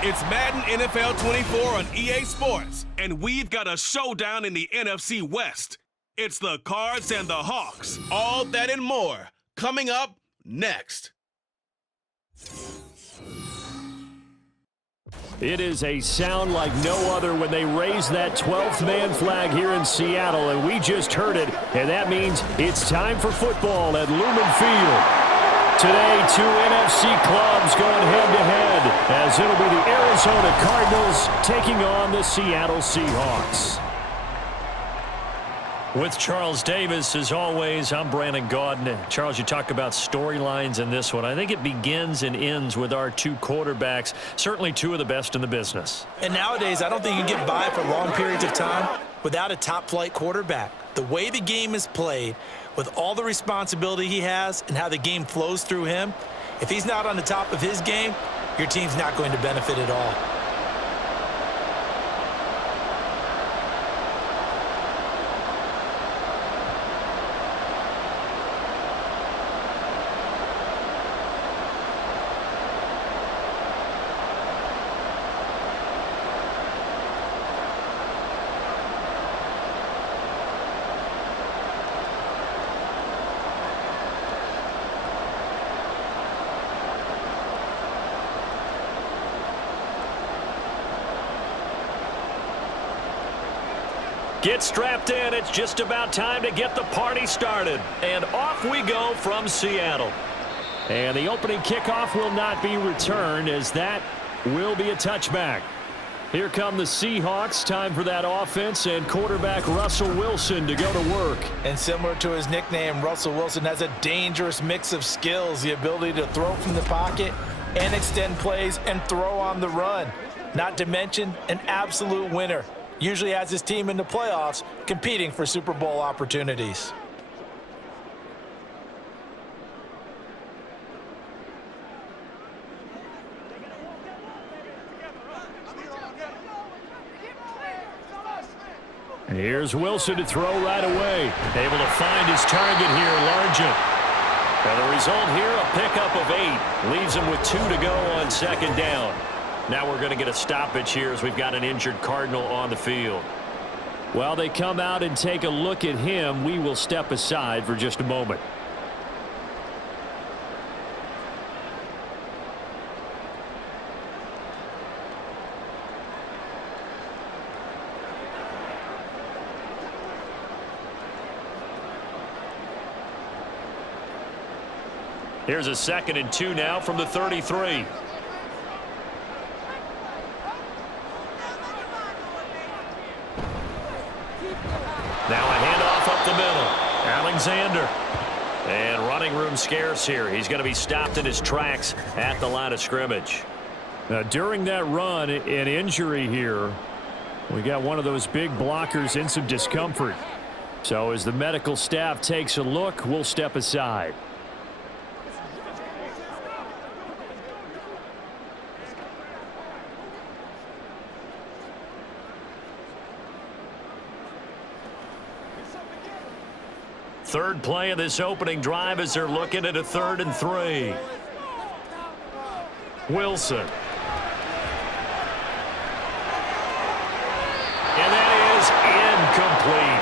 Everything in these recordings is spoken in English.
It's Madden NFL 24 on EA Sports, and we've got a showdown in the NFC West. It's the Cards and the Hawks. All that and more coming up next. It is a sound like no other when they raise that 12th man flag here in Seattle, and we just heard it, and that means it's time for football at Lumen Field. Today, two NFC clubs going head-to-head, as it'll be the Arizona Cardinals taking on the Seattle Seahawks. With Charles Davis, as always, I'm Brandon Gaudin. Charles, you talk about storylines in this one. I think it begins and ends with our two quarterbacks, certainly two of the best in the business. And nowadays, I don't think you can get by for long periods of time without a top-flight quarterback. The way the game is played, with all the responsibility he has and how the game flows through him, if he's not on the top of his game, your team's not going to benefit at all. Get strapped in. It's just about time to get the party started. And off we go from Seattle. And the opening kickoff will not be returned, as that will be a touchback. Here come the Seahawks. Time for that offense and quarterback Russell Wilson to go to work. And similar to his nickname, Russell Wilson has a dangerous mix of skills, the ability to throw from the pocket and extend plays and throw on the run. Not to mention an absolute winner. Usually has his team in the playoffs competing for Super Bowl opportunities. Here's Wilson to throw right away. Able to find his target here, Largent. And the result here, a pickup of 8. Leaves him with 2 to go on second down. Now we're going to get a stoppage here as we've got an injured Cardinal on the field. While they come out and take a look at him, we will step aside for just a moment. Here's a 2nd and 2 now from the 33. Now a handoff up the middle. Alexander. And running room scarce here. He's going to be stopped in his tracks at the line of scrimmage. Now, during that run, an injury here. We got one of those big blockers in some discomfort. So as the medical staff takes a look, we'll step aside. Third play of this opening drive as they're looking at a 3rd and 3. Wilson. And that is incomplete.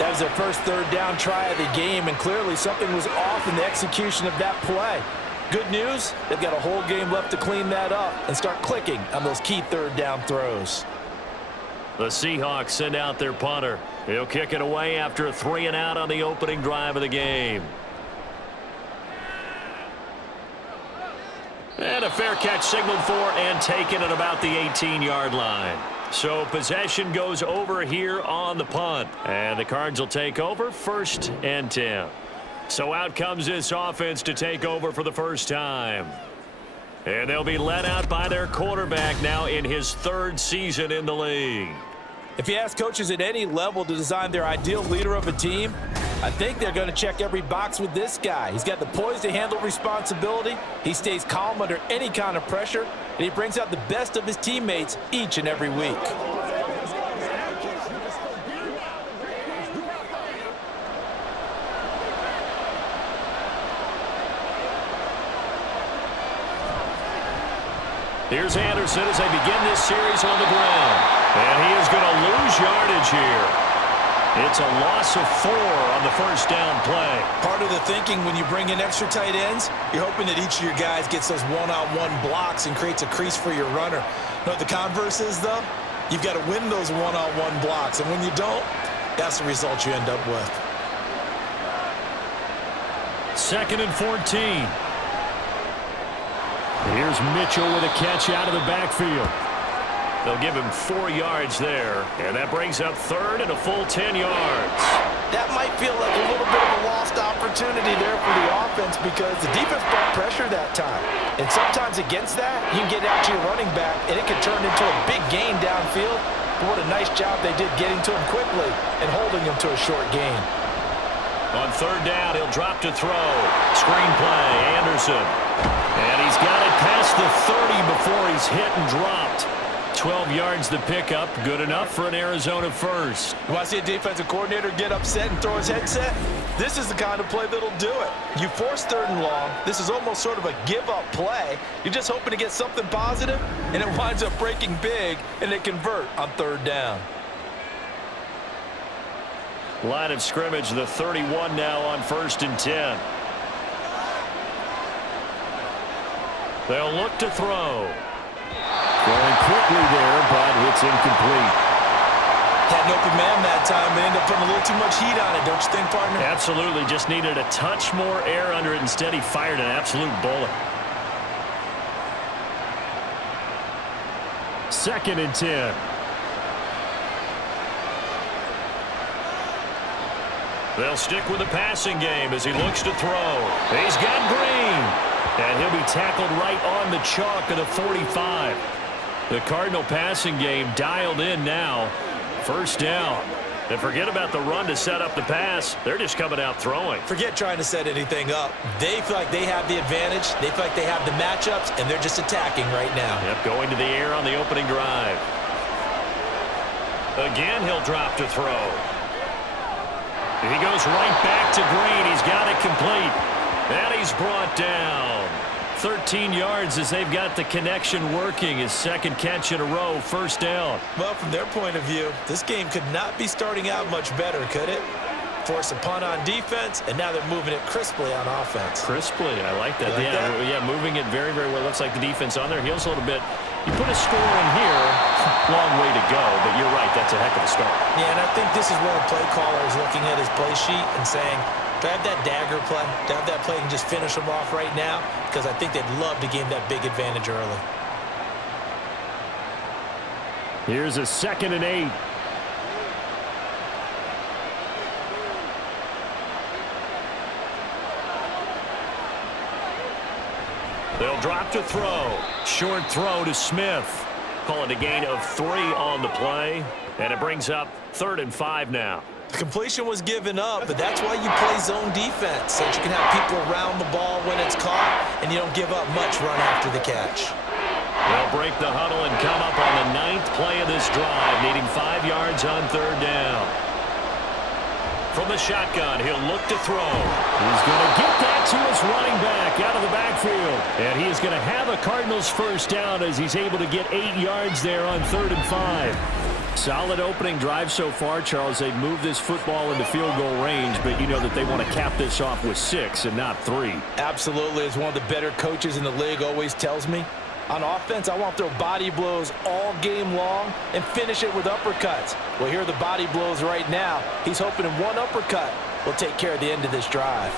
That was their first 3rd down try of the game, and clearly something was off in the execution of that play. Good news, they've got a whole game left to clean that up and start clicking on those key 3rd down throws. The Seahawks send out their punter. He'll kick it away after a 3 and out on the opening drive of the game. And a fair catch signaled for and taken at about the 18-yard line. So possession goes over here on the punt. And the Cards will take over 1st and 10. So out comes this offense to take over for the first time. And they'll be led out by their quarterback now in his 3rd season in the league. If you ask coaches at any level to design their ideal leader of a team, I think they're going to check every box with this guy. He's got the poise to handle responsibility. He stays calm under any kind of pressure, and he brings out the best of his teammates each and every week. Here's Anderson as they begin this series on the ground. And he is going to lose yardage here. It's a loss of 4 on the first down play. Part of the thinking when you bring in extra tight ends, you're hoping that each of your guys gets those one-on-one blocks and creates a crease for your runner. You know what the converse is, though? You've got to win those one-on-one blocks, and when you don't, that's the result you end up with. 2nd and 14. Here's Mitchell with a catch out of the backfield. They'll give him 4 yards there, and that brings up 3rd and a full 10 yards. That might feel like a little bit of a lost opportunity there for the offense because the defense brought pressure that time. And sometimes against that, you can get out to your running back, and it can turn into a big gain downfield. But what a nice job they did getting to him quickly and holding him to a short gain. On 3rd down, he'll drop to throw. Screen play, Anderson. And he's got it past the 30 before he's hit and dropped. 12 yards to pick up, good enough for an Arizona first. You want to see a defensive coordinator get upset and throw his headset? This is the kind of play that'll do it. You force 3rd and long. This is almost sort of a give-up play. You're just hoping to get something positive, and it winds up breaking big, and they convert on 3rd down. Line of scrimmage, the 31 now on 1st and 10. They'll look to throw. Going quickly there, but it's incomplete. Had an open man that time, but ended up putting a little too much heat on it, don't you think, partner? Absolutely. Just needed a touch more air under it. Instead, he fired an absolute bullet. 2nd and 10. They'll stick with the passing game as he looks to throw. He's got Green. And he'll be tackled right on the chalk of the 45. The Cardinal passing game dialed in now. 1st down. And forget about the run to set up the pass. They're just coming out throwing. Forget trying to set anything up. They feel like they have the advantage. They feel like they have the matchups, and they're just attacking right now. Yep, going to the air on the opening drive. Again, he'll drop to throw. He goes right back to Green. He's got it complete. And he's brought down. 13 yards as they've got the connection working. His 2nd catch in a row, 1st down. Well, from their point of view, this game could not be starting out much better, could it? Force a punt on defense, and now they're moving it crisply on offense. Crisply, I like that. You like that? Yeah, moving it very, very well. Looks like the defense on their heels a little bit. You put a score in here, long way to go, but you're right, that's a heck of a start. Yeah, and I think this is where a play caller is looking at his play sheet and saying, do I have that dagger play? Do I have that play and just finish them off right now? Because I think they'd love to gain that big advantage early. Here's a 2nd and 8. They'll drop to throw. Short throw to Smith. Call it a gain of 3 on the play. And it brings up 3rd and 5 now. The completion was given up, but that's why you play zone defense, so that you can have people around the ball when it's caught, and you don't give up much run after the catch. They'll break the huddle and come up on the 9th play of this drive, needing 5 yards on 3rd down. From the shotgun, he'll look to throw. He's going to get that to his running back out of the backfield. And he is going to have a Cardinals 1st down as he's able to get 8 yards there on 3rd and 5. Solid opening drive so far, Charles. They've moved this football into field goal range, but you know that they want to cap this off with 6 and not 3. Absolutely. As one of the better coaches in the league always tells me, on offense, I want to throw body blows all game long and finish it with uppercuts. Well, here are the body blows right now. He's hoping in one uppercut will take care of the end of this drive.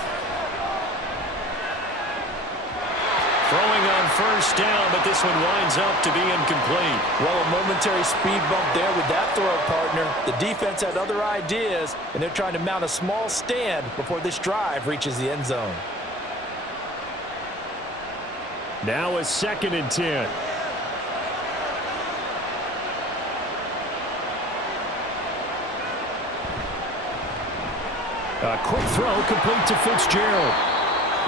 Throwing on 1st down, but this one winds up to be incomplete. Well, a momentary speed bump there with that throw, partner. The defense had other ideas, and they're trying to mount a small stand before this drive reaches the end zone. Now a 2nd and 10. A quick throw complete to Fitzgerald.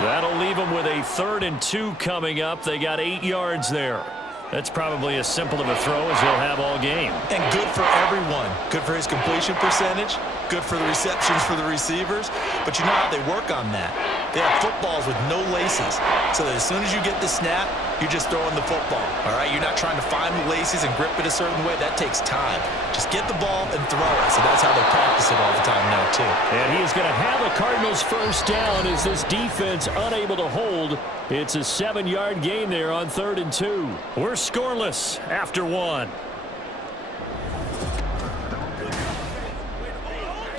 That'll leave them with a 3rd and 2 coming up. They got 8 yards there. That's probably as simple of a throw as he'll have all game. And good for everyone. Good for his completion percentage. Good for the receptions for the receivers. But you know how they work on that. They have footballs with no laces. So that as soon as you get the snap, you're just throwing the football, all right? You're not trying to find the laces and grip it a certain way. That takes time. Just get the ball and throw it. So that's how they practice it all the time now, too. And he's going to have the Cardinals first down as this defense unable to hold. It's a 7-yard gain there on 3rd and 2. We're scoreless after 1.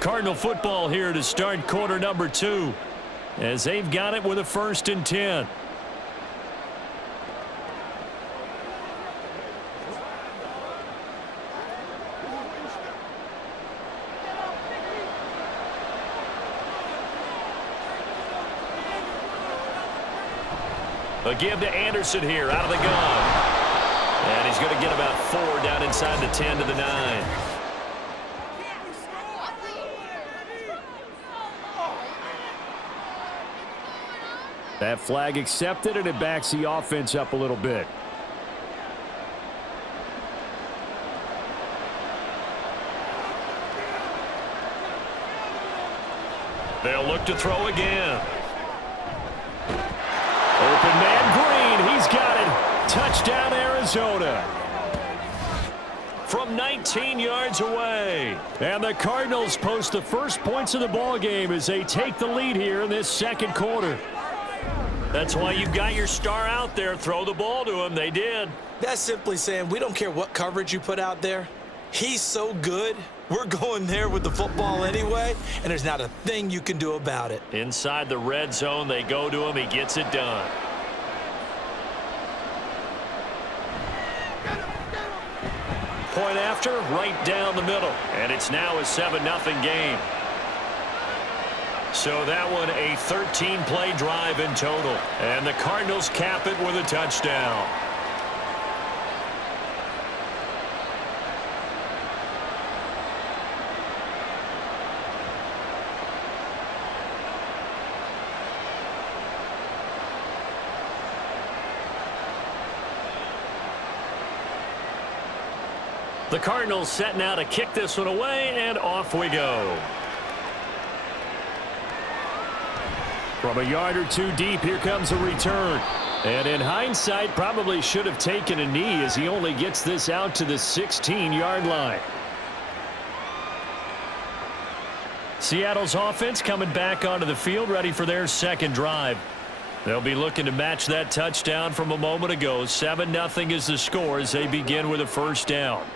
Cardinal football here to start quarter number 2 as they've got it with a 1st and 10. A give to Anderson here out of the gun. And he's going to get about 4 down inside the 10 to the 9. That flag accepted, and it backs the offense up a little bit. They'll look to throw again. Open man Green. He's got it. Touchdown, Arizona. From 19 yards away. And the Cardinals post the first points of the ball game as they take the lead here in this second quarter. That's why you've got your star out there. Throw the ball to him. They did. That's simply saying we don't care what coverage you put out there. He's so good. We're going there with the football anyway, and there's not a thing you can do about it. Inside the red zone, they go to him. He gets it done. Point after, right down the middle. And it's now a 7-0 game. So that one a 13-play drive in total. And the Cardinals cap it with a touchdown. The Cardinals set now to kick this one away, and off we go. From a yard or 2 deep, here comes a return. And in hindsight, probably should have taken a knee as he only gets this out to the 16-yard line. Seattle's offense coming back onto the field, ready for their second drive. They'll be looking to match that touchdown from a moment ago. 7-0 is the score as they begin with a first down.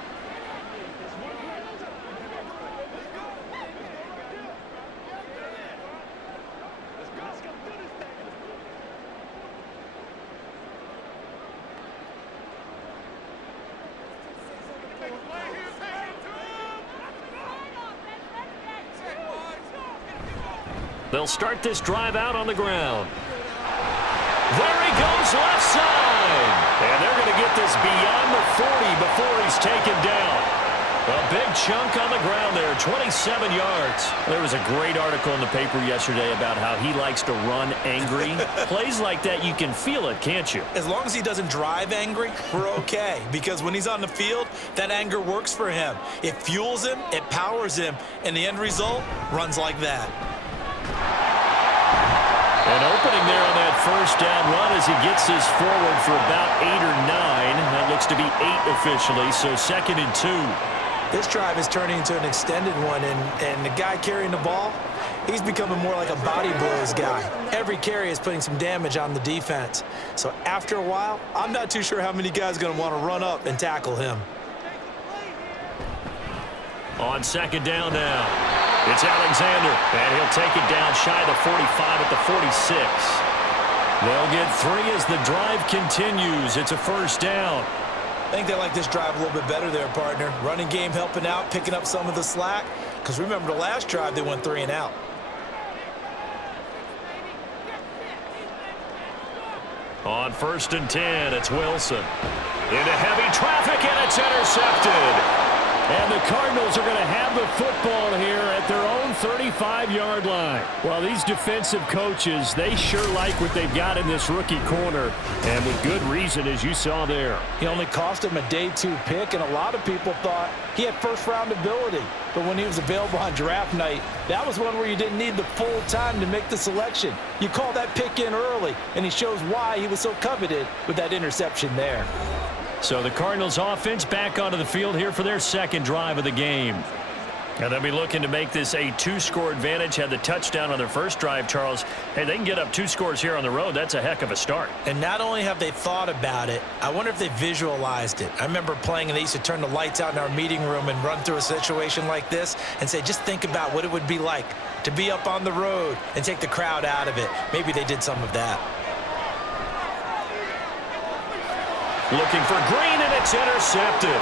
They'll start this drive out on the ground. There he goes, left side. And they're going to get this beyond the 40 before he's taken down. A big chunk on the ground there, 27 yards. There was a great article in the paper yesterday about how he likes to run angry. Plays like that, you can feel it, can't you? As long as he doesn't drive angry, we're okay. Because when he's on the field, that anger works for him. It fuels him, it powers him, and the end result runs like that. An opening there on that first down run as he gets this forward for about 8 or 9. That looks to be 8 officially, so 2nd and 2. This drive is turning into an extended one, and the guy carrying the ball, he's becoming more like a body blows guy. Every carry is putting some damage on the defense. So after a while, I'm not too sure how many guys are going to want to run up and tackle him. On 2nd down now, it's Alexander, and he'll take it down shy of the 45 at the 46. They'll get 3 as the drive continues. It's a first down. I think they like this drive a little bit better there, partner. Running game helping out, picking up some of the slack. Because remember the last drive, they went 3 and out. On 1st and 10, it's Wilson. Into heavy traffic, and it's intercepted. And the Cardinals are going to have the football here at their own 35-yard line. Well, these defensive coaches, they sure like what they've got in this rookie corner, and with good reason, as you saw there. He only cost him a day 2 pick, and a lot of people thought he had first-round ability. But when he was available on draft night, that was one where you didn't need the full time to make the selection. You call that pick in early, and he shows why he was so coveted with that interception there. So the Cardinals offense back onto the field here for their second drive of the game. And they'll be looking to make this a 2-score advantage. Had the touchdown on their first drive, Charles. Hey, they can get up 2 scores here on the road. That's a heck of a start. And not only have they thought about it, I wonder if they visualized it. I remember playing, and they used to turn the lights out in our meeting room and run through a situation like this and say, just think about what it would be like to be up on the road and take the crowd out of it. Maybe they did some of that. Looking for Green, and it's intercepted.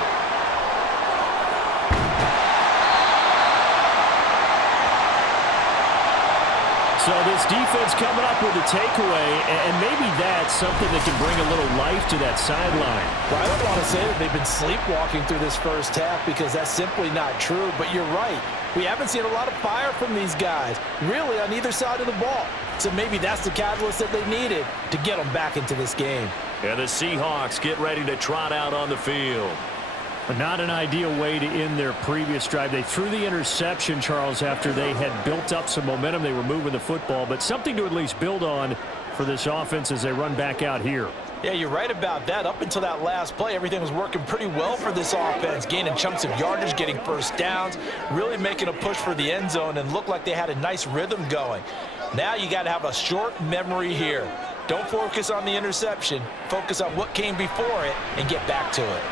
So this defense coming up with a takeaway, and maybe that's something that can bring a little life to that sideline. Well, I don't want to say that they've been sleepwalking through this first half because that's simply not true, but you're right. We haven't seen a lot of fire from these guys, really on either side of the ball. So maybe that's the catalyst that they needed to get them back into this game. And the Seahawks get ready to trot out on the field. But not an ideal way to end their previous drive. They threw the interception, Charles, after they had built up some momentum. They were moving the football, but something to at least build on for this offense as they run back out here. Yeah, you're right about that. Up until that last play, everything was working pretty well for this offense, gaining chunks of yardage, getting first downs, really making a push for the end zone, and looked like they had a nice rhythm going. Now you got to have a short memory here. Don't focus on the interception. Focus on what came before it and get back to it.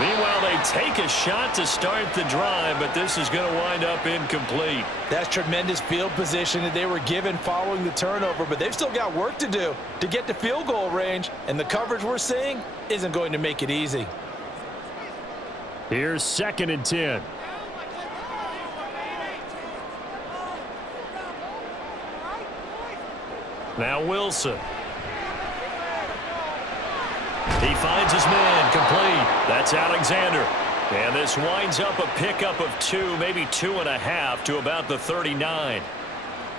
Meanwhile, they take a shot to start the drive, but this is going to wind up incomplete. That's tremendous field position that they were given following the turnover, but they've still got work to do to get to field goal range, and the coverage we're seeing isn't going to make it easy. Here's 2nd and 10. Now Wilson. He finds his man, complete. That's Alexander. And this winds up a pickup of 2, maybe 2.5 to about the 39.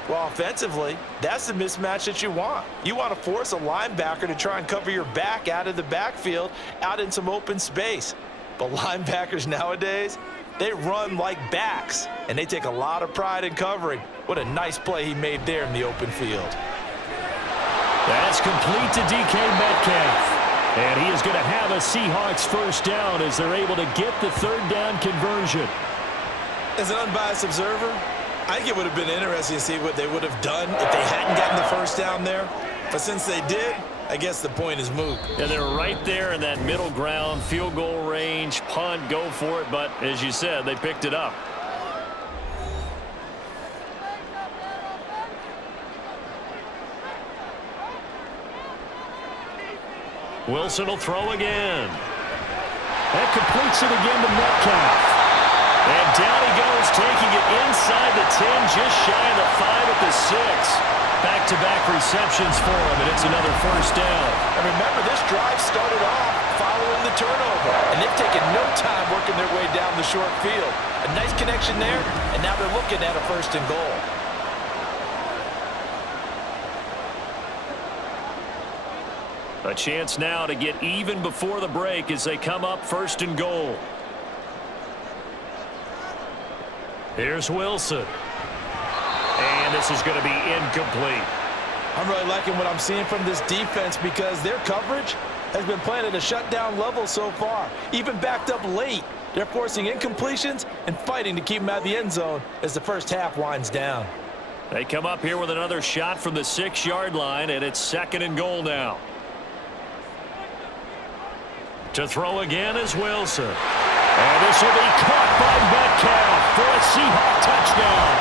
Well, offensively, that's the mismatch that you want. You want to force a linebacker to try and cover your back out of the backfield, out in some open space. But linebackers nowadays, they run like backs, and they take a lot of pride in covering. What a nice play he made there in the open field. That's complete to DK Metcalf. And he is going to have a Seahawks first down as they're able to get the 3rd down conversion. As an unbiased observer, I think it would have been interesting to see what they would have done if they hadn't gotten the first down there. But since they did, I guess the point is moot. And they're right there in that middle ground, field goal range, punt, go for it. But as you said, they picked it up. Wilson will throw again. That completes it again to Metcalf. And down he goes, taking it inside the 10, just shy of the 5 at the 6. Back-to-back receptions for him, and it's another first down. And remember, this drive started off following the turnover, and they've taken no time working their way down the short field. A nice connection there, and now they're looking at a 1st and goal. A chance now to get even before the break as they come up 1st and goal. Here's Wilson. And this is going to be incomplete. I'm really liking what I'm seeing from this defense because their coverage has been playing at a shutdown level so far. Even backed up late, they're forcing incompletions and fighting to keep them out of the end zone as the first half winds down. They come up here with another shot from the 6-yard line, and it's 2nd and goal now. To throw again is Wilson. And this will be caught by Metcalf for a Seahawk touchdown.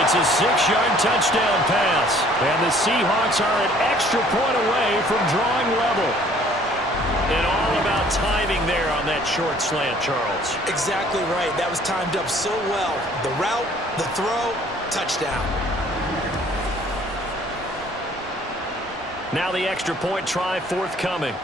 It's a 6-yard touchdown pass. And the Seahawks are an extra point away from drawing level. And all about timing there on that short slant, Charles. Exactly right. That was timed up so well. The route, the throw, touchdown. Now the extra point try forthcoming.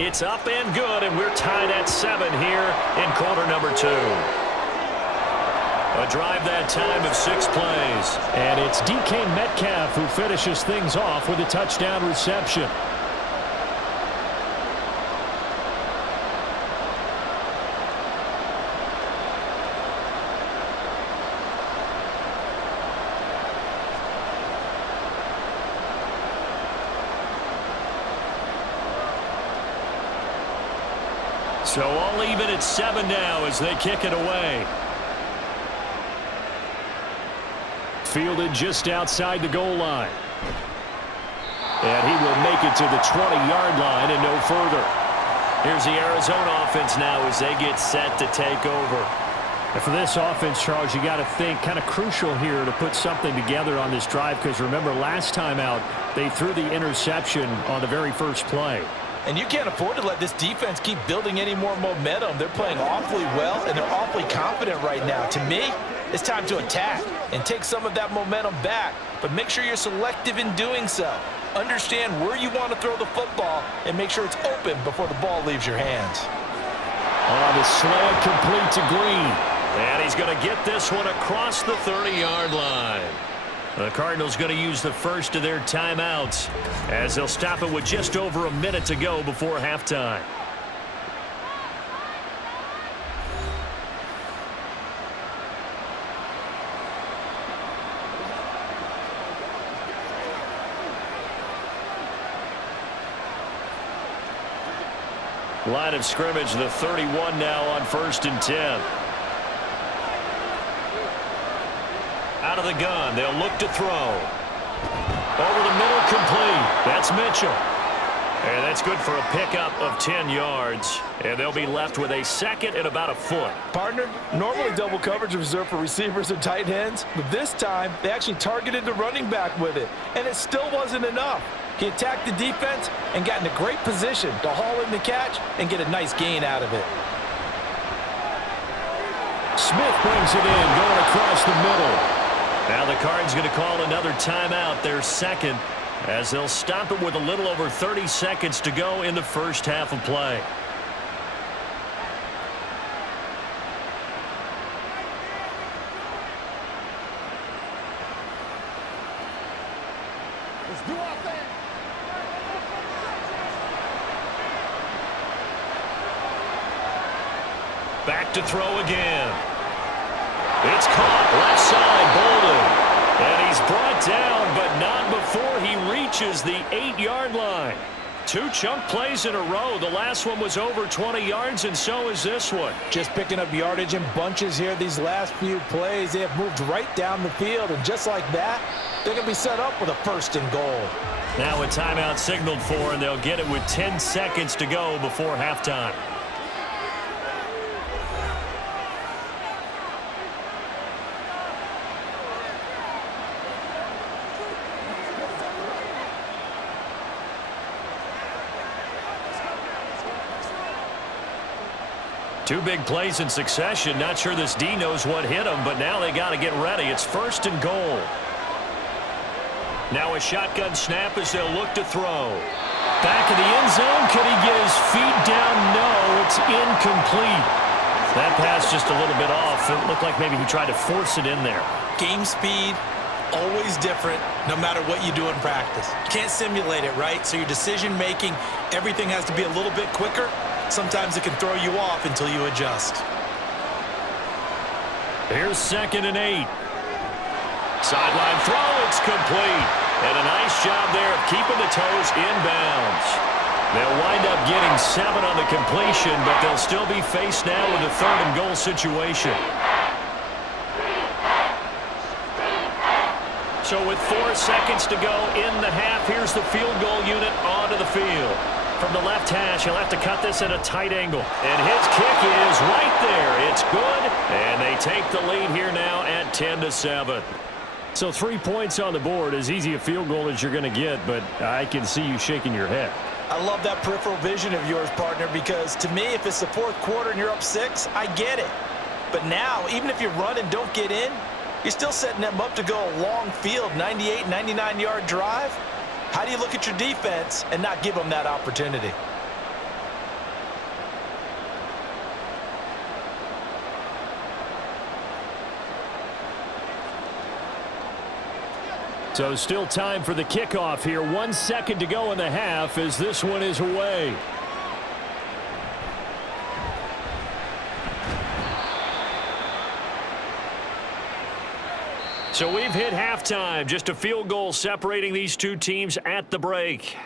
It's up and good, and we're tied at 7 here in quarter number 2. A drive that time of 6 plays. And it's DK Metcalf who finishes things off with a touchdown reception. So all even at 7 now as they kick it away. Fielded just outside the goal line. And he will make it to the 20-yard line and no further. Here's the Arizona offense now as they get set to take over. And for this offense, Charles, you got to think kind of crucial here to put something together on this drive, because remember last time out they threw the interception on the very first play. And you can't afford to let this defense keep building any more momentum. They're playing awfully well, and they're awfully confident right now. To me, it's time to attack and take some of that momentum back, but make sure you're selective in doing so. Understand where you want to throw the football and make sure it's open before the ball leaves your hands. On the slant, complete to Green. And he's going to get this one across the 30-yard line. The Cardinals going to use the first of their timeouts as they'll stop it with just over a minute to go before halftime. Line of scrimmage, the 31 now on 1st and 10. Out of the gun, they'll look to throw. Over the middle, complete. That's Mitchell. And that's good for a pickup of 10 yards. And they'll be left with a second and about a foot. Partner, normally double coverage is reserved for receivers and tight ends, but this time they actually targeted the running back with it, and it still wasn't enough. He attacked the defense and got in a great position to haul in the catch and get a nice gain out of it. Smith brings it in, going across the middle. Now the Cards going to call another timeout, their second, as they'll stop it with a little over 30 seconds to go in the first half of play. Back to throw again. It's caught left side, Bolden. And he's brought down, but not before he reaches the 8-yard line. 2 chunk plays in a row. The last one was over 20 yards, and so is this one. Just picking up yardage in bunches here these last few plays. They have moved right down the field, and just like that, they're going to be set up with a 1st and goal. Now a timeout signaled for, and they'll get it with 10 seconds to go before halftime. Two big plays in succession. Not sure this D knows what hit him, but now they got to get ready. It's 1st and goal. Now a shotgun snap as they'll look to throw. Back of the end zone. Could he get his feet down? No, it's incomplete. That pass just a little bit off. It looked like maybe he tried to force it in there. Game speed, always different, no matter what you do in practice. You can't simulate it, right? So your decision making, everything has to be a little bit quicker. Sometimes it can throw you off until you adjust. Here's 2nd and 8. Sideline throw, it's complete. And a nice job there of keeping the toes inbounds. They'll wind up getting 7 on the completion, but they'll still be faced now with a 3rd and goal situation. So with 4 seconds to go in the half, here's the field goal unit onto the field. From the left hash, he'll have to cut this at a tight angle. And his kick is right there. It's good. And they take the lead here now at 10-7. So 3 points on the board, as easy a field goal as you're going to get, but I can see you shaking your head. I love that peripheral vision of yours, partner, because to me, if it's the 4th quarter and you're up 6, I get it. But now, even if you run and don't get in, you're still setting them up to go a long field, 98, 99-yard drive. How do you look at your defense and not give them that opportunity? So still time for the kickoff here. 1 second to go in the half as this one is away. So we've hit halftime. Just a field goal separating these two teams at the break.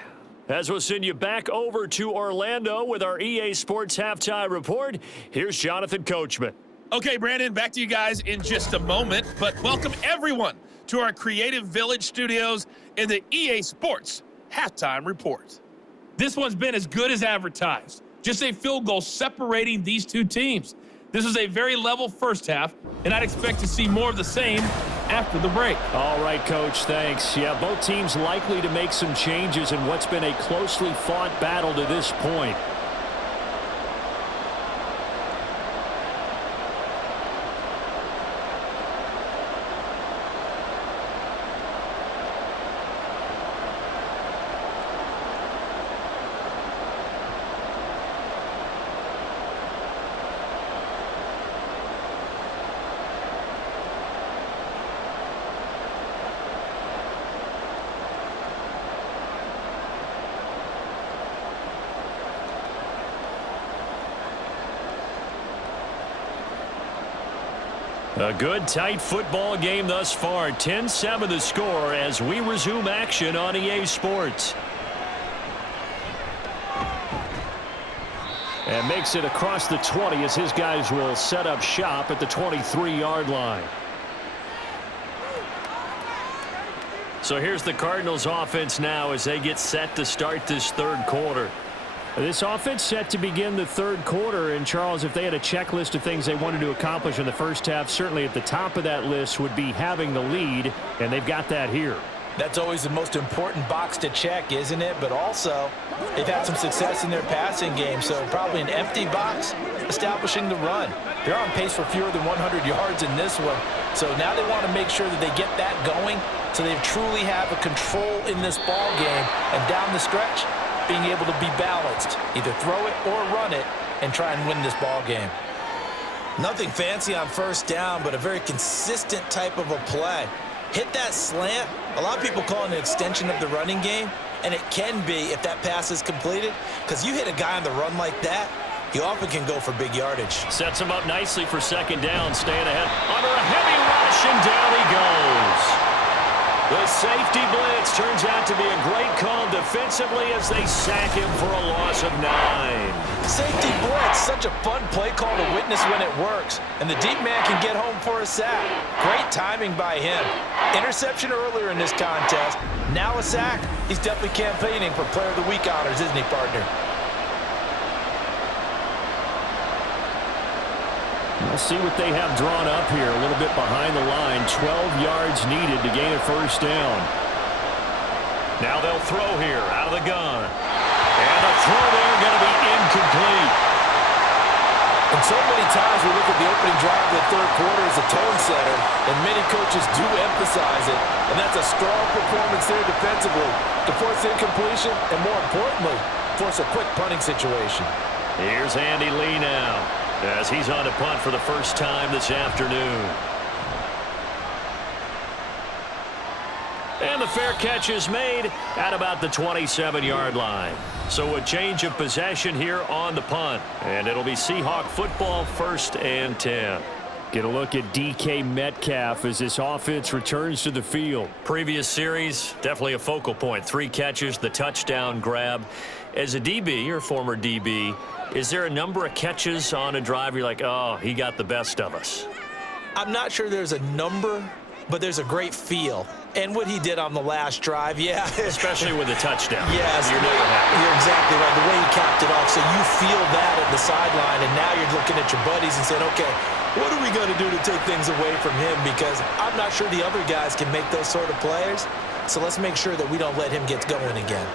As we'll send you back over to Orlando with our EA Sports Halftime Report, here's Jonathan Coachman. Okay, Brandon, back to you guys in just a moment, but welcome everyone to our Creative Village studios in the EA Sports Halftime Report. This one's been as good as advertised. Just a field goal separating these two teams. This was a very level first half, and I'd expect to see more of the same after the break. All right, Coach, thanks. Yeah, both teams likely to make some changes in what's been a closely fought battle to this point. A good, tight football game thus far. 10-7 the score as we resume action on EA Sports. And makes it across the 20 as his guys will set up shop at the 23-yard line. So here's the Cardinals offense now as they get set to start this third quarter. This offense set to begin the third quarter, and Charles, if they had a checklist of things they wanted to accomplish in the first half, certainly at the top of that list would be having the lead, and they've got that here. That's always the most important box to check, isn't it? But also, they've had some success in their passing game, so probably an empty box establishing the run. They're on pace for fewer than 100 yards in this one, so now they want to make sure that they get that going so they truly have a control in this ball game, and down the stretch, being able to be balanced, either throw it or run it, and try and win this ball game. Nothing fancy on first down, but a very consistent type of a play. Hit that slant. A lot of people call it an extension of the running game, and it can be if that pass is completed, because you hit a guy on the run like that, he often can go for big yardage. Sets him up nicely for second down, staying ahead. Under a heavy rush, and down he goes. The safety blitz turns out to be a great call defensively as they sack him for a loss of 9. Safety blitz, such a fun play call to witness when it works. And the deep man can get home for a sack. Great timing by him. Interception earlier in this contest. Now a sack. He's definitely campaigning for Player of the Week honors, isn't he, partner? We'll see what they have drawn up here. A little bit behind the line. 12 yards needed to gain a first down. Now they'll throw here out of the gun. And a throw there going to be incomplete. And so many times we look at the opening drive of the third quarter as a tone setter, and many coaches do emphasize it. And that's a strong performance there defensively to force incompletion and, more importantly, force a quick punting situation. Here's Andy Lee now, as he's on to punt for the first time this afternoon. And the fair catch is made at about the 27-yard line. So a change of possession here on the punt. And it'll be Seahawk football, 1st and 10. Get a look at DK Metcalf as this offense returns to the field. Previous series, definitely a focal point. 3 catches, the touchdown grab. As a DB, or former DB, is there a number of catches on a drive you're like, oh, he got the best of us? I'm not sure there's a number, but there's a great feel. And what he did on the last drive, yeah. Especially with a touchdown. Yes, You're never happy. You're exactly right. The way he capped it off, so you feel that at the sideline, and now you're looking at your buddies and saying, okay, what are we going to do to take things away from him? Because I'm not sure the other guys can make those sort of plays. So let's make sure that we don't let him get going again.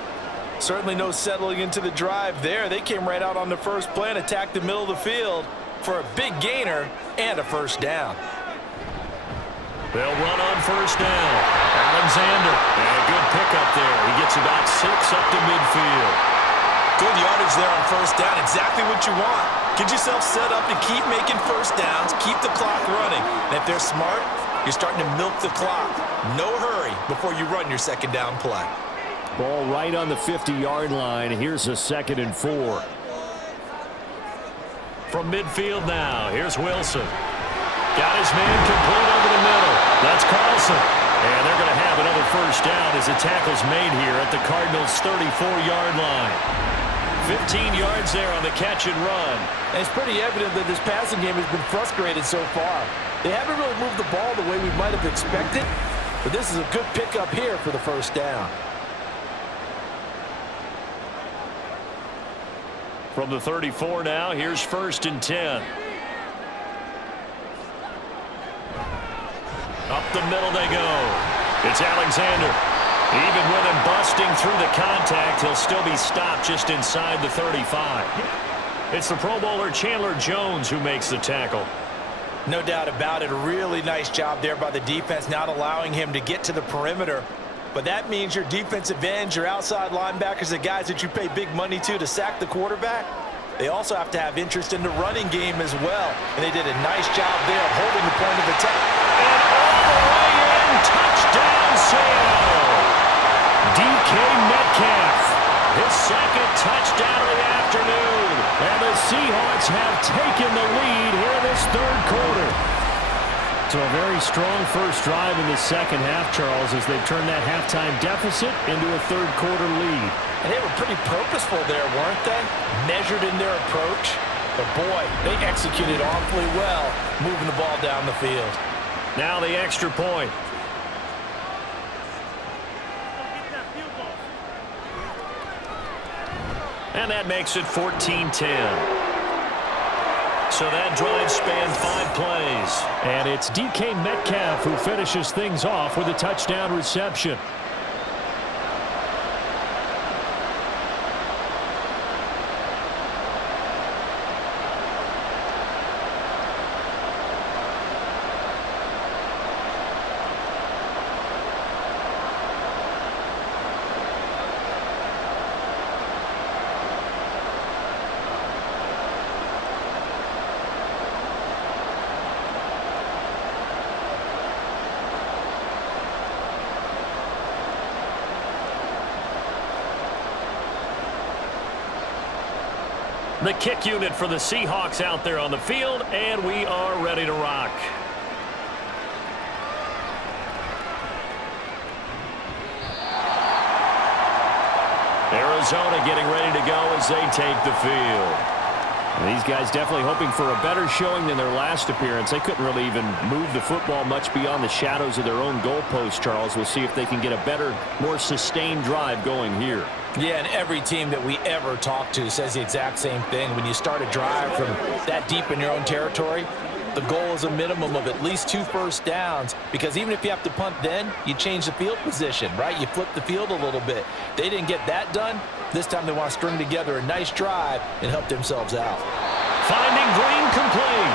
Certainly no settling into the drive there. They came right out on the first play and attacked the middle of the field for a big gainer and a first down. They'll run on first down. Alexander, and a good pickup there. He gets about 6 up to midfield. Good yardage there on first down. Exactly what you want. Get yourself set up to keep making first downs, keep the clock running. And if they're smart, you're starting to milk the clock. No hurry before you run your second down play. Ball right on the 50-yard line. Here's a 2nd and 4. From midfield now, here's Wilson. Got his man complete over the middle. That's Carlson. And they're going to have another first down as the tackle's made here at the Cardinals' 34-yard line. 15 yards there on the catch and run. And it's pretty evident that this passing game has been frustrated so far. They haven't really moved the ball the way we might have expected, but this is a good pickup here for the first down. From the 34 now, here's 1st and 10. Up the middle they go. It's Alexander. Even with him busting through the contact, he'll still be stopped just inside the 35. It's the Pro Bowler Chandler Jones who makes the tackle. No doubt about it. A really nice job there by the defense, not allowing him to get to the perimeter. But that means your defensive ends, your outside linebackers, the guys that you pay big money to sack the quarterback, they also have to have interest in the running game as well. And they did a nice job there of holding the point of attack. And all the way in, touchdown Seattle. DK Metcalf, his 2nd touchdown of the afternoon. And the Seahawks have taken the lead here in this 3rd quarter. So a very strong first drive in the second half, Charles, as they've turned that halftime deficit into a 3rd quarter lead. And they were pretty purposeful there, weren't they? Measured in their approach. But boy, they executed awfully well, moving the ball down the field. Now the extra point. And that makes it 14-10. So that drive spanned 5 plays. And it's DK Metcalf who finishes things off with a touchdown reception. The kick unit for the Seahawks out there on the field, and we are ready to rock. Arizona getting ready to go as they take the field. These guys definitely hoping for a better showing than their last appearance. They couldn't really even move the football much beyond the shadows of their own goalpost, Charles. We'll see if they can get a better, more sustained drive going here. Yeah, and every team that we ever talk to says the exact same thing. When you start a drive from that deep in your own territory, the goal is a minimum of at least 2 first downs, because even if you have to punt then, you change the field position, right? You flip the field a little bit. They didn't get that done. This time they want to string together a nice drive and help themselves out. Finding Green complete.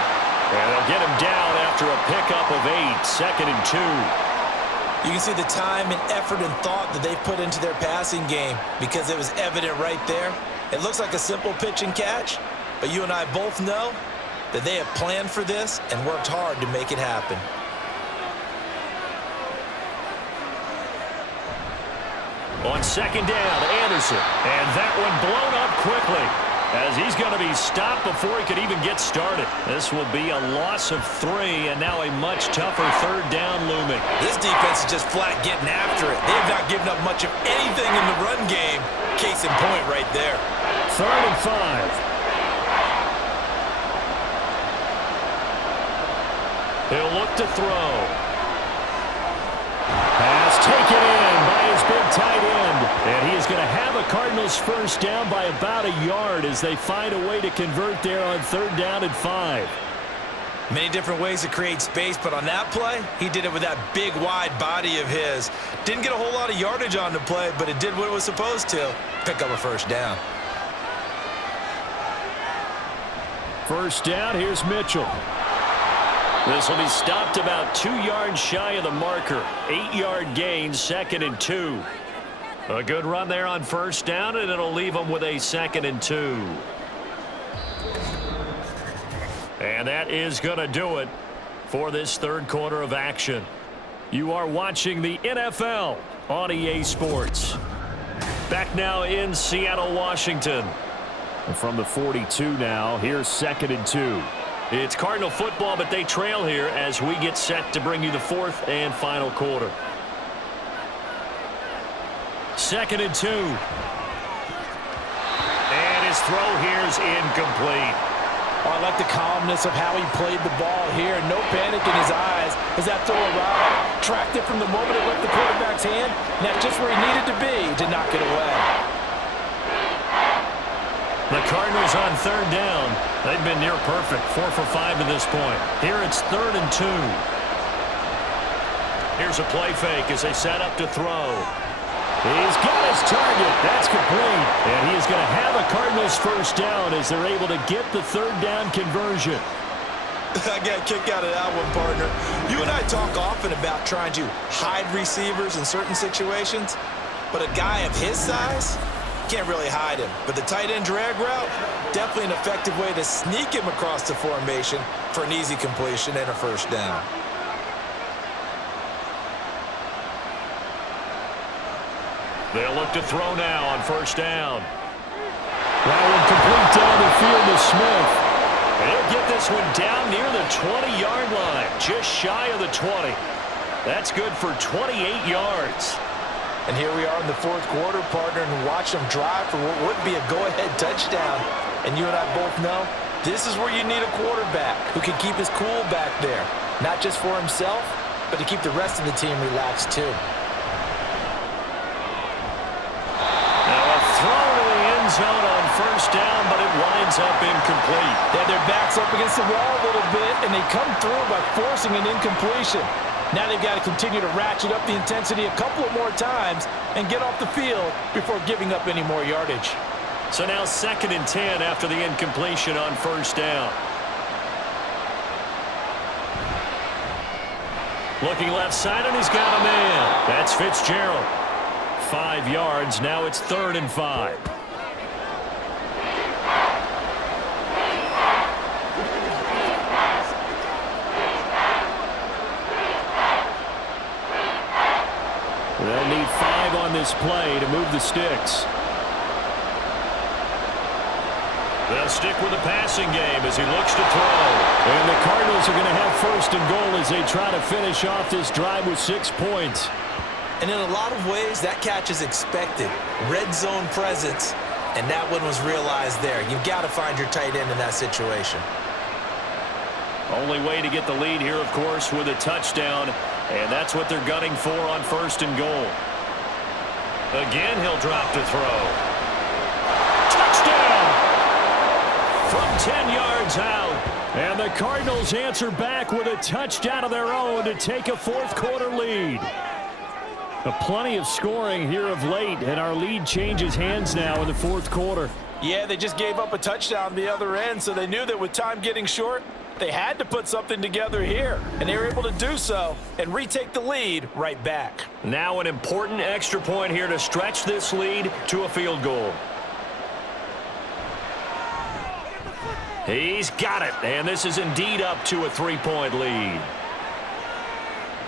And they'll get him down after a pickup of 8, 2nd and 2. You can see the time and effort and thought that they've put into their passing game, because it was evident right there. It looks like a simple pitch and catch, but you and I both know that they have planned for this and worked hard to make it happen. On 2nd down, Anderson. And that one blown up quickly, as he's going to be stopped before he could even get started. This will be a loss of 3, and now a much tougher 3rd down looming. This defense is just flat getting after it. They have not given up much of anything in the run game. Case in point right there. 3rd and 5. He'll look to throw. Pass taken in by his big tight end. And he is going to have a Cardinals first down by about a yard as they find a way to convert there on 3rd down and 5. Many different ways to create space, but on that play, he did it with that big, wide body of his. Didn't get a whole lot of yardage on the play, but it did what it was supposed to. Pick up a first down. First down, here's Mitchell. This will be stopped about 2 yards shy of the marker. 8-yard gain, 2nd and 2. A good run there on first down, and it'll leave them with a 2nd and 2. And that is going to do it for this third quarter of action. You are watching the NFL on EA Sports. Back now in Seattle, Washington. And from the 42 now, here's 2nd and 2. It's Cardinal football, but they trail here as we get set to bring you the fourth and final quarter. 2nd and 2. And his throw here is incomplete. Oh, I like the calmness of how he played the ball here. No panic in his eyes as that throw arrived. Tracked it from the moment it left the quarterback's hand, and that's just where he needed to be to knock it away. The Cardinals on 3rd down. They've been near perfect, 4 for 5 to this point. Here it's 3rd and 2. Here's a play fake as they set up to throw. He's got his target. That's complete. And he is going to have a Cardinals first down as they're able to get the 3rd down conversion. I got a kick out of that one, partner. You and I talk often about trying to hide receivers in certain situations, but a guy of his size, can't really hide him. But the tight end drag route, definitely an effective way to sneak him across the formation for an easy completion and a first down. They'll look to throw now on 1st down. That one complete down the field to Smith. They'll get this one down near the 20-yard line, just shy of the 20. That's good for 28 yards. And here we are in the 4th quarter, partner, and watch them drive for what would be a go-ahead touchdown. And you and I both know this is where you need a quarterback who can keep his cool back there, not just for himself, but to keep the rest of the team relaxed too. Zone on 1st down, but it winds up incomplete. Yeah, their back's up against the wall a little bit, and they come through by forcing an incompletion. Now they've got to continue to ratchet up the intensity a couple of more times and get off the field before giving up any more yardage. So now 2nd and 10 after the incompletion on 1st down. Looking left side, and he's got a man. That's Fitzgerald. 5 yards. Now it's 3rd and 5. They'll need 5 on this play to move the sticks. They'll stick with the passing game as he looks to throw. And the Cardinals are going to have 1st and goal as they try to finish off this drive with 6 points. And in a lot of ways, that catch is expected. Red zone presence, and that one was realized there. You've got to find your tight end in that situation. Only way to get the lead here, of course, with a touchdown, and that's what they're gunning for on 1st and goal. Again, he'll drop to throw. Touchdown! From 10 yards out. And the Cardinals answer back with a touchdown of their own to take a 4th quarter lead. Plenty of scoring here of late, and our lead changes hands now in the 4th quarter. Yeah, they just gave up a touchdown the other end, so they knew that with time getting short, they had to put something together here, and they were able to do so and retake the lead right back. Now an important extra point here to stretch this lead to a field goal. He's got it, and this is indeed up to a 3-point lead.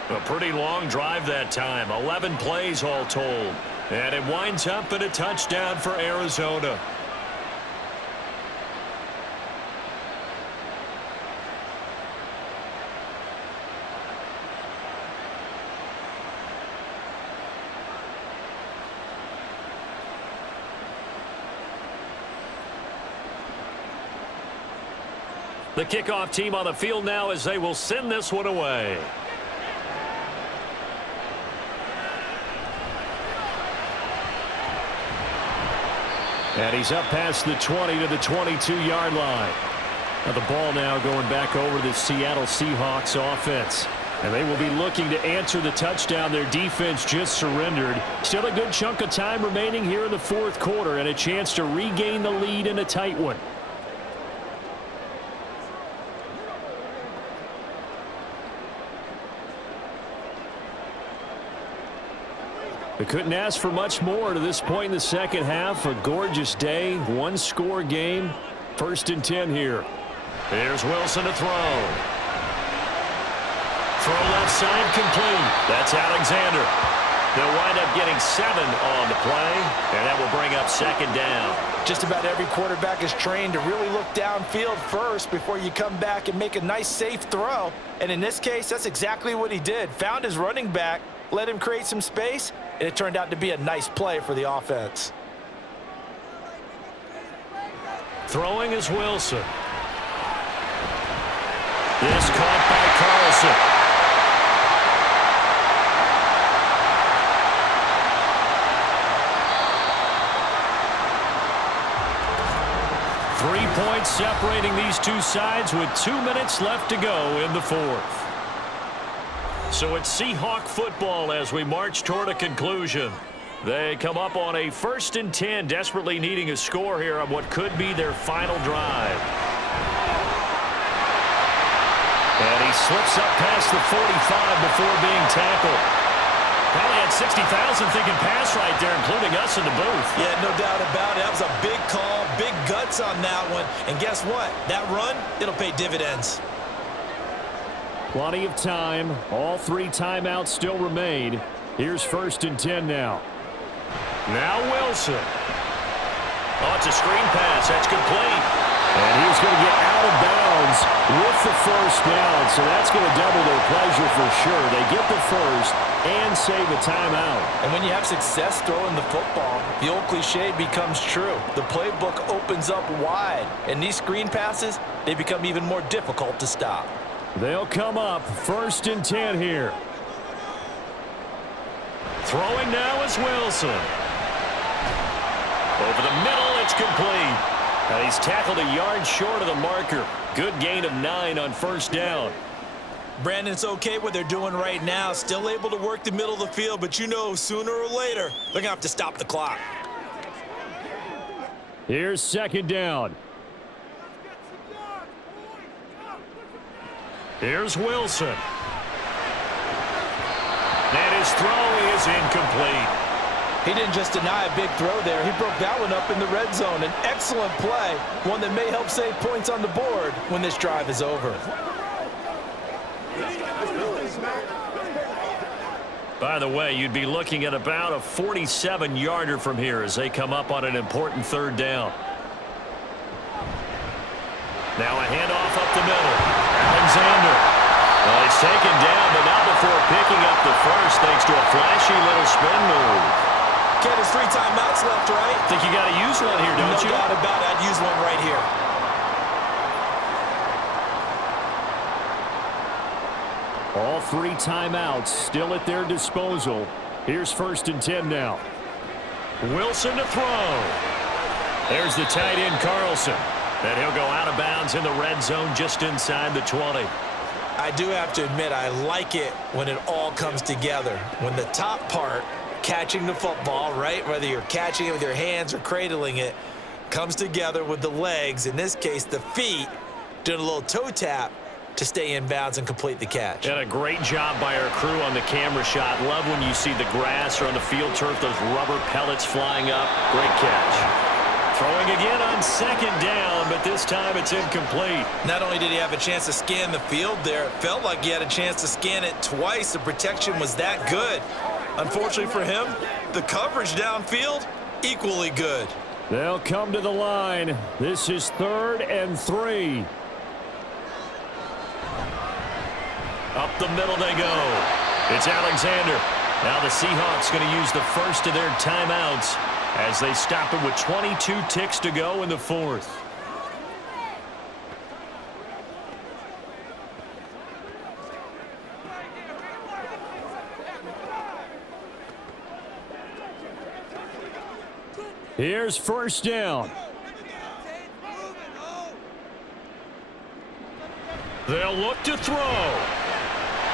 A pretty long drive that time, 11 plays all told. And it winds up in a touchdown for Arizona. The kickoff team on the field now as they will send this one away. And he's up past the 20 to the 22-yard line. Now the ball now going back over to the Seattle Seahawks offense. And they will be looking to answer the touchdown their defense just surrendered. Still a good chunk of time remaining here in the 4th quarter and a chance to regain the lead in a tight one. They couldn't ask for much more to this point in the second half. A gorgeous day, 1-score game. 1st and 10 here. Here's Wilson to throw. outside, complete. That's Alexander. They'll wind up getting 7 on the play, and that will bring up second down. Just about every quarterback is trained to really look downfield first before you come back and make a nice, safe throw. And in this case, that's exactly what he did. Found his running back, let him create some space, and it turned out to be a nice play for the offense. Throwing is Wilson. This caught by Carlson. 3 points separating these two sides with 2 minutes left to go in the fourth. So it's Seahawk football as we march toward a conclusion. They come up on a 1st and 10, desperately needing a score here on what could be their final drive. And he slips up past the 45 before being tackled. Probably had 60,000 thinking pass right there, including us in the booth. Yeah, no doubt about it. That was a big call, big guts on that one. And guess what? That run, it'll pay dividends. Plenty of time. All 3 timeouts still remain. Here's 1st and 10 now. Now Wilson. Oh, it's a screen pass. That's complete. And he's going to get out of bounds with the 1st down, so that's going to double their pleasure for sure. They get the 1st and save a timeout. And when you have success throwing the football, the old cliche becomes true. The playbook opens up wide, and these screen passes, they become even more difficult to stop. They'll come up 1st and 10 here. Throwing now is Wilson. Over the middle, it's complete. And he's tackled a yard short of the marker. Good gain of 9 on 1st down. Brandon, it's okay what they're doing right now. Still able to work the middle of the field, but you know sooner or later, they're going to have to stop the clock. Here's 2nd down. Here's Wilson. And his throw is incomplete. He didn't just deny a big throw there. He broke that one up in the red zone. An excellent play, one that may help save points on the board when this drive is over. By the way, you'd be looking at about a 47-yarder from here as they come up on an important 3rd down. Now a handoff up the middle. Alexander. Well, he's taken down, but not before picking up the 1st thanks to a flashy little spin move. Okay, there's 3 timeouts left, right? Think you got to use one here, don't you? No doubt about it. I'd use one right here. All 3 timeouts still at their disposal. Here's 1st and 10 now. Wilson to throw. There's the tight end, Carlson. And he'll go out of bounds in the red zone just inside the 20. I do have to admit, I like it when it all comes together. When the top part, catching the football, right, whether you're catching it with your hands or cradling it, comes together with the legs, in this case the feet, doing a little toe tap to stay in bounds and complete the catch. And a great job by our crew on the camera shot. Love when you see the grass or on the field turf, those rubber pellets flying up. Great catch. Throwing again on 2nd down, but this time it's incomplete. Not only did he have a chance to scan the field there, it felt like he had a chance to scan it twice. The protection was that good. Unfortunately for him, the coverage downfield, equally good. They'll come to the line. This is 3rd and 3. Up the middle they go. It's Alexander. Now the Seahawks going to use the 1st of their timeouts as they stop it with 22 ticks to go in the 4th. Here's 1st down. They'll look to throw.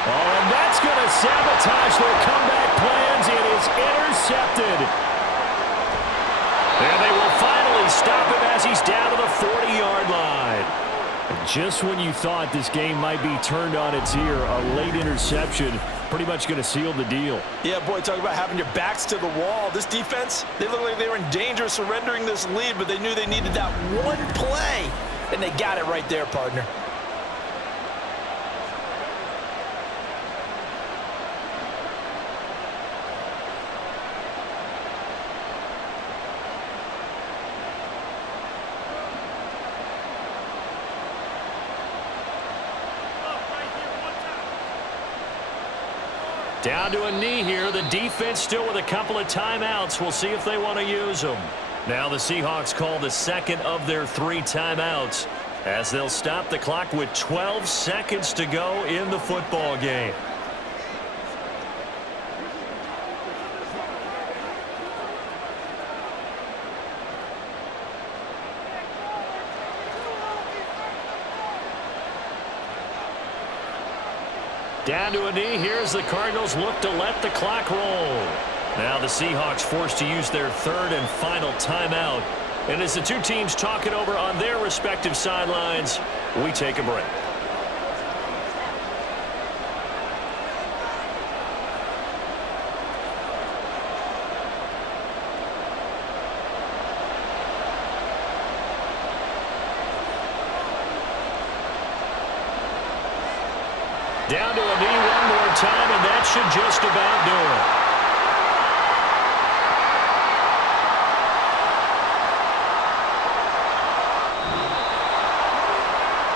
Oh, and that's going to sabotage their comeback plans. It is intercepted. And they will finally stop him as he's down to the 40-yard line. Just when you thought this game might be turned on its ear, a late interception pretty much going to seal the deal. Yeah, boy, talk about having your backs to the wall. This defense, they look like they were in danger of surrendering this lead, but they knew they needed that one play, and they got it right there, partner. Down to a knee here. The defense still with a couple of timeouts. We'll see if they want to use them. Now the Seahawks call the second of their 3 timeouts as they'll stop the clock with 12 seconds to go in the football game. Down to a knee. Here's the Cardinals look to let the clock roll. Now the Seahawks forced to use their 3rd and final timeout. And as the two teams talk it over on their respective sidelines, we take a break. Down to a knee one more time, and that should just about do it.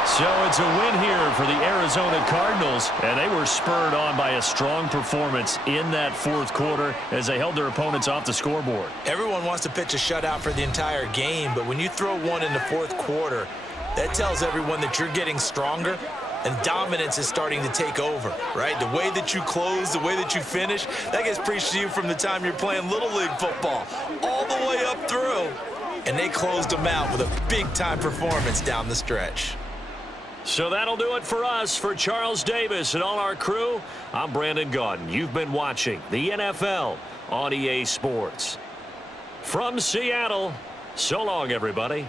So it's a win here for the Arizona Cardinals, and they were spurred on by a strong performance in that 4th quarter as they held their opponents off the scoreboard. Everyone wants to pitch a shutout for the entire game, but when you throw one in the 4th quarter, that tells everyone that you're getting stronger. And dominance is starting to take over, right? The way that you close, the way that you finish, that gets preached to you from the time you're playing Little League football all the way up through. And they closed them out with a big-time performance down the stretch. So that'll do it for us. For Charles Davis and all our crew, I'm Brandon Gaudin. You've been watching the NFL on EA Sports. From Seattle, so long, everybody.